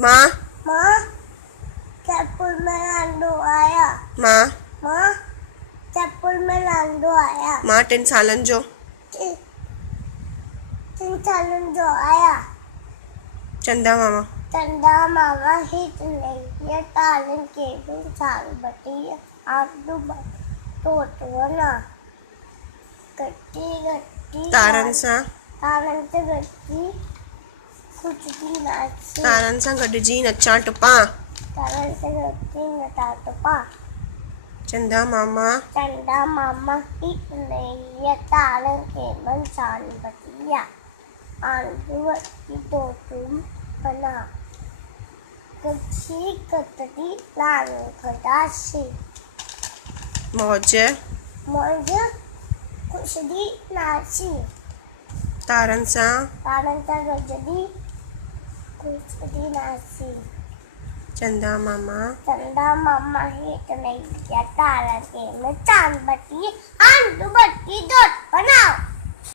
माँ माँ चप्पल में लंडू आया। माँ माँ चप्पल में लंडू आया। माँ 10 सालन जो 3 सालन जो आया। चंदा मामा चंदा मामा हिट नहीं ये तालन के भी साल बटी आप तो ना गट्टी गट्टी तारन सा से गट्टी कुछ भी नाची तारन सा गडजी नचा टुपा तारन से गट्टी नटा टपा चंदा मामा चंदा मामा हिट नहीं ये तालन के बन साल बटिया आलू की दो तुम बना कच्ची कतरी लाल खदासी मौज मौज खुशदी नाची तारन सा गजदी खुशदी नाची चंदा मामा चंदा मामा हिट नहीं किया तारा के में चांद बत्ती आलू बत्ती दो बनाओ।